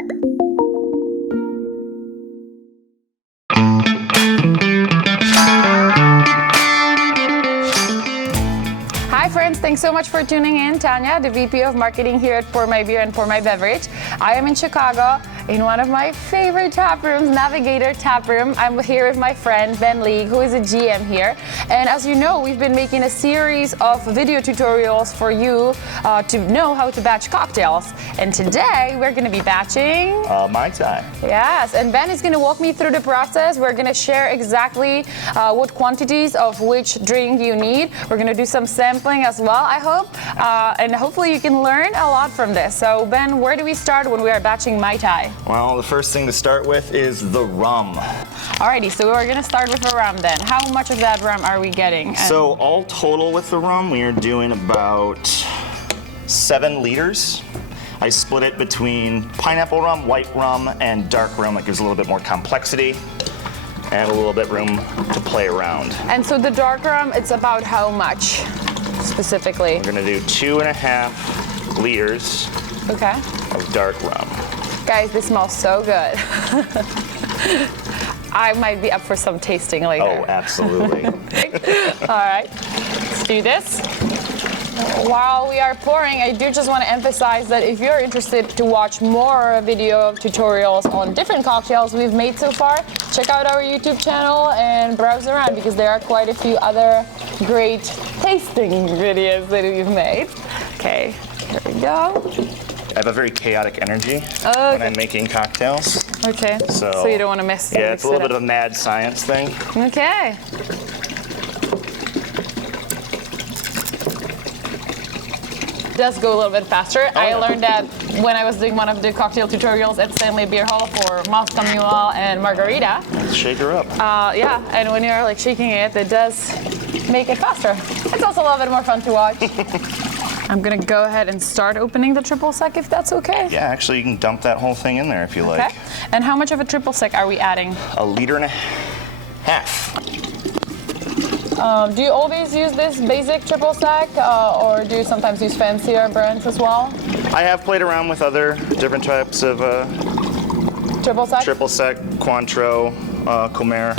Hi friends, thanks so much for tuning in. Tanya, the VP of Marketing here at Pour My Beer and Pour My Beverage. I am in Chicago in one of my favorite tap rooms, Navigator Tap Room. I'm here with my friend Ben League, who is a GM here. And as you know, we've been making a series of video tutorials for you to know how to batch cocktails. And today we're going to be batching Mai Tai. Yes, and Ben is going to walk me through the process. We're going to share exactly what quantities of which drink you need. We're going to do some sampling as well, I hope. And hopefully you can learn a lot from this. So Ben, where do we start when we are batching Mai Tai? Well, the first thing to start with is the rum. Alrighty, so we're going to start with the rum then. How much of that rum are we getting? So all total with the rum, we are doing about 7 liters. I split it between pineapple rum, white rum, and dark rum. That gives a little bit more complexity and a little bit room to play around. And so the dark rum, it's about how much specifically? We're gonna do 2.5 liters of dark rum. Guys, this smells so good. I might be up for some tasting later. Oh, absolutely. All right, let's do this. While we are pouring, I do just want to emphasize that if you're interested to watch more video tutorials on different cocktails we've made so far, check out our YouTube channel and browse around because there are quite a few other great tasting videos that we've made. Okay, here we go. I have a very chaotic energy when I'm making cocktails. Okay, so you don't want to mess Yeah, it's a little bit of a mad science thing. Okay. Does go a little bit faster. I learned that when I was doing one of the cocktail tutorials at Stanley Beer Hall for Moscow Mule and Margarita. Shake her up. Yeah, and when you're like shaking it, it does make it faster. It's also a little bit more fun to watch. I'm gonna go ahead and start opening the triple sec if that's okay. Yeah, actually you can dump that whole thing in there if you like. And how much of a triple sec are we adding? 1.5 liters. Do you always use this basic triple sec or do you sometimes use fancier brands as well? I have played around with other different types of triple sec, Cointreau, Comer.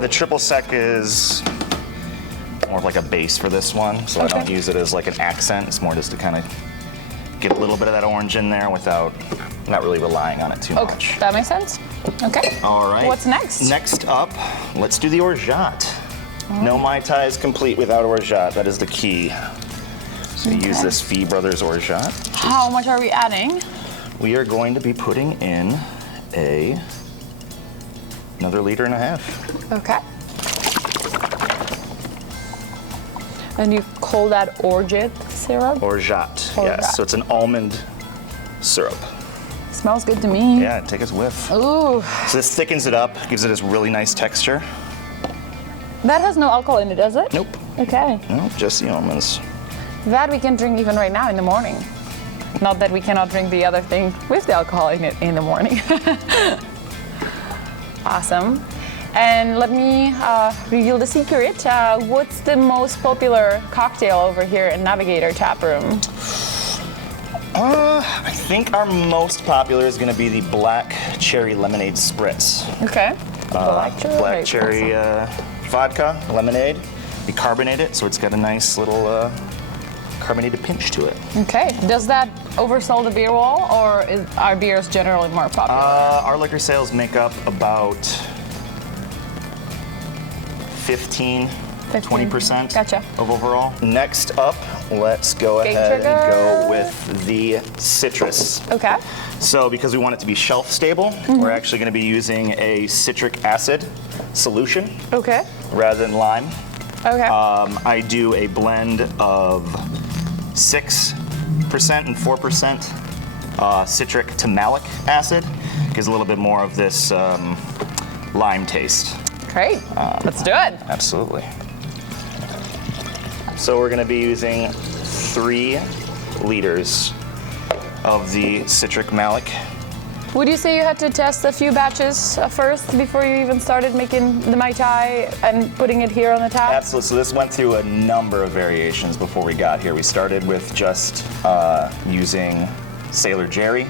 The triple sec is more of like a base for this one, so I don't use it as like an accent. It's more just to kind of get a little bit of that orange in there without not really relying on it too much. That makes sense. Okay. All right. What's next? Next up, let's do the orgeat. No Mai Tai is complete without orgeat. That is the key. So you use this Fee Brothers orgeat. How much are we adding? We are going to be putting in another 1.5 liters. Okay. And you call that orgeat syrup? Orgeat, yes. So it's an almond syrup. Smells good to me. Yeah, take a whiff. Ooh. So this thickens it up, gives it this really nice texture. That has no alcohol in it, does it? Nope. Okay. No, just the almonds. That we can drink even right now in the morning. Not that we cannot drink the other thing with the alcohol in it in the morning. Awesome. And let me reveal the secret. What's the most popular cocktail over here in Navigator Tap Room? I think our most popular is going to be the black cherry lemonade spritz. Okay. Black cherry vodka lemonade. We carbonate it, so it's got a nice little carbonated pinch to it. Okay. Does that oversell the beer wall, or are beers generally more popular? Our liquor sales make up about 20% Gotcha. of overall. Next up, let's go ahead and go with the citrus. Okay. So because we want it to be shelf stable, we're actually going to be using a citric acid solution rather than lime. Okay. I do a blend of 6% and 4% citric to malic acid. Gives a little bit more of this lime taste. Great. Let's do it. Absolutely. So we're going to be using 3 liters of the citric malic Would you say you had to test a few batches first before you even started making the Mai Tai and putting it here on the tap? Absolutely. So this went through a number of variations before we got here. We started with just using Sailor Jerry.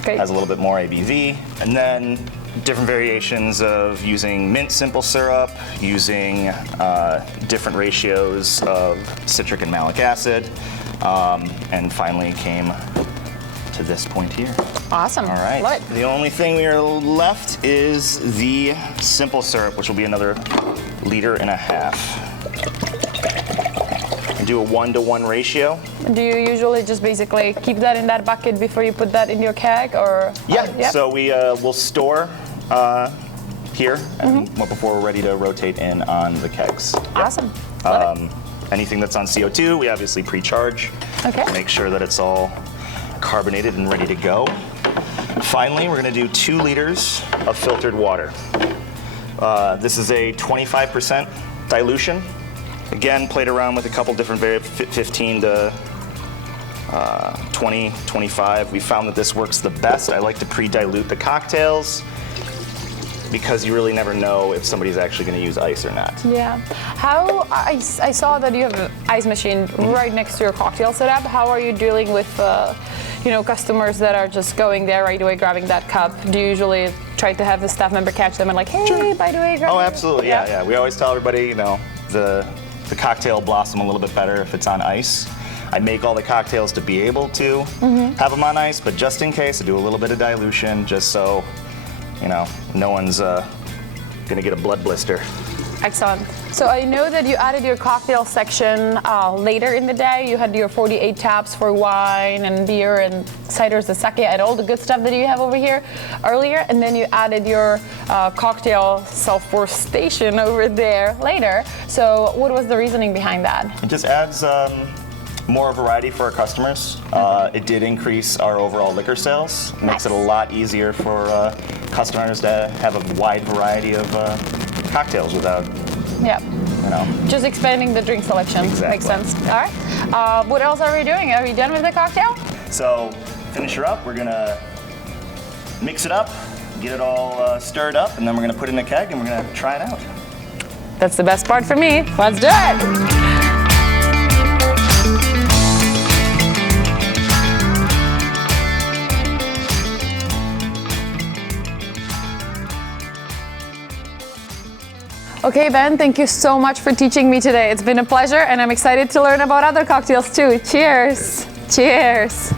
Okay. Has a little bit more ABV, and then different variations of using mint simple syrup, using different ratios of citric and malic acid, and finally came to this point here. Awesome. All right. Love it. The only thing we are left is the simple syrup, which will be another 1.5 liters. And do a 1-to-1 ratio. Do you usually just basically keep that in that bucket before you put that in your keg, or? Yeah. Yep. So we will store here and before we're ready to rotate in on the kegs. Awesome. Love it. Anything that's on CO2, we obviously pre-charge. Okay. Make sure that it's all carbonated and ready to go. Finally, we're going to do 2 liters of filtered water. This is a 25% dilution. Again, played around with a couple different 15 to 20, 25. We found that this works the best. I like to pre-dilute the cocktails because you really never know if somebody's actually going to use ice or not. Yeah. How I saw that you have an ice machine right next to your cocktail setup. How are you dealing with customers that are just going there right away, grabbing that cup? Do you usually try to have the staff member catch them and like, hey, Sure. by the way, grab Oh, it? absolutely. Yeah. We always tell everybody, the cocktail will blossom a little bit better if it's on ice. I make all the cocktails to be able to have them on ice, but just in case, I do a little bit of dilution just so, no one's gonna get a blood blister. Excellent. So I know that you added your cocktail section later in the day. You had your 48 taps for wine and beer and ciders, the sake, and all the good stuff that you have over here earlier. And then you added your cocktail self-pour station over there later. So what was the reasoning behind that? It just adds more variety for our customers. It did increase our overall liquor sales. Makes it a lot easier for customers to have a wide variety of cocktails without, Yeah. Just expanding the drink selection. Exactly. Makes sense. All right. What else are we doing? Are we done with the cocktail? So, finish her up. We're gonna mix it up, get it all stirred up, and then we're gonna put it in a keg and we're gonna try it out. That's the best part for me. Let's do it. Okay, Ben, thank you so much for teaching me today. It's been a pleasure, and I'm excited to learn about other cocktails too. Cheers. Cheers.